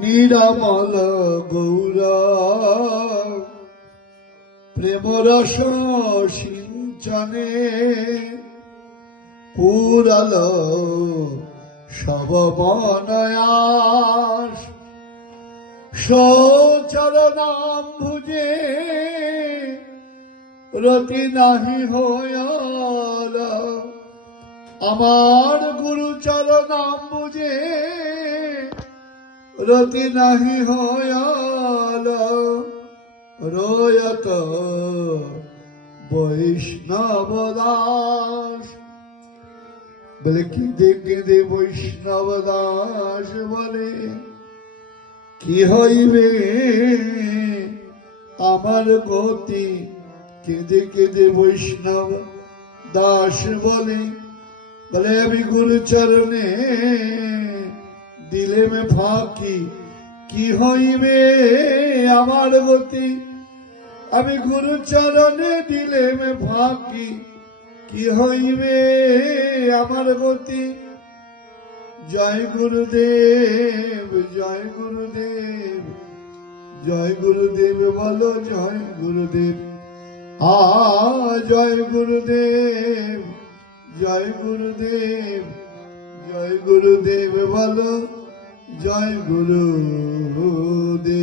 নিরামল গৌরা প্রেমরস সিঞ্চনে পুরাল সব মনয়াস সচরণাম ভুজে রতি নাহি হয়াল আমার গুরু চরণাম বুঝে রতি নাহি হয়াল রয়ত বৈষ্ণব দাস বলে কেঁদে কেঁদে বৈষ্ণব দাস বলে কি হইবে আমার গতি। কেঁদে কেঁদে বৈষ্ণব দাস বলে বলে আমি গুরু চরণে দিলে মে ফাঁকি কি হইবে আমার গতি। আমি গুরু চরণে দিলে মে ফাঁকি কি হইবে আমার গতি। জয় গুরুদেব জয় গুরুদেব জয় গুরুদেব বলো জয় গুরুদেব। জয় গুরুদেব জয় গুরুদেব জয় গুরুদেব বলো জয় গুরুদেব।